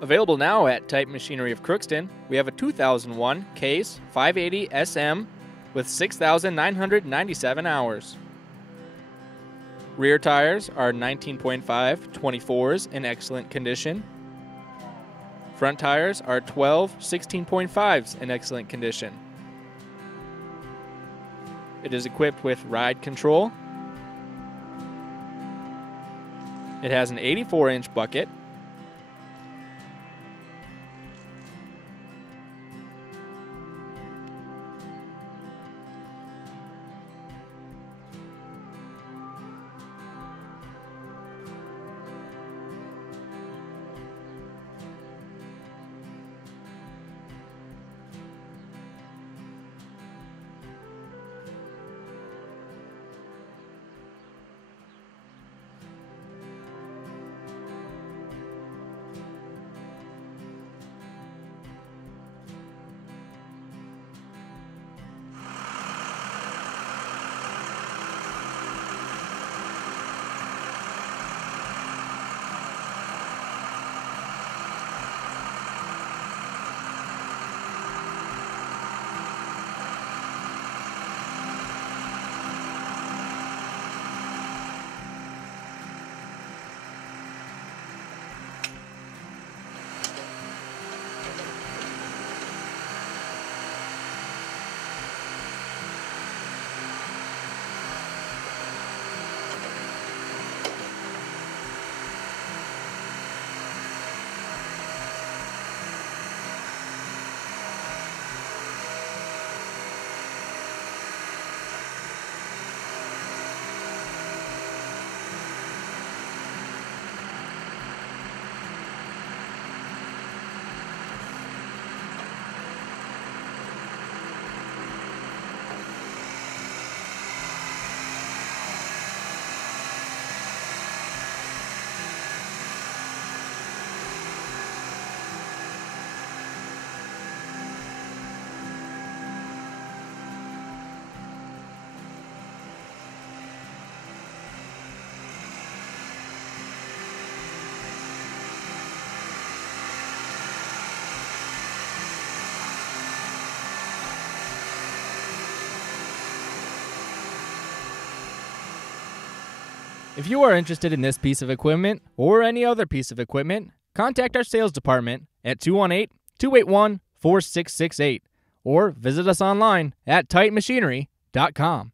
Available now at Type Machinery of Crookston, we have a 2001 Case 580 SM with 6,997 hours. Rear tires are 19.5 24s in excellent condition. Front tires are 12 16.5s in excellent condition. It is equipped with ride control. It has an 84-inch bucket. If you are interested in this piece of equipment or any other piece of equipment, contact our sales department at 218-281-4668 or visit us online at tightmachinery.com.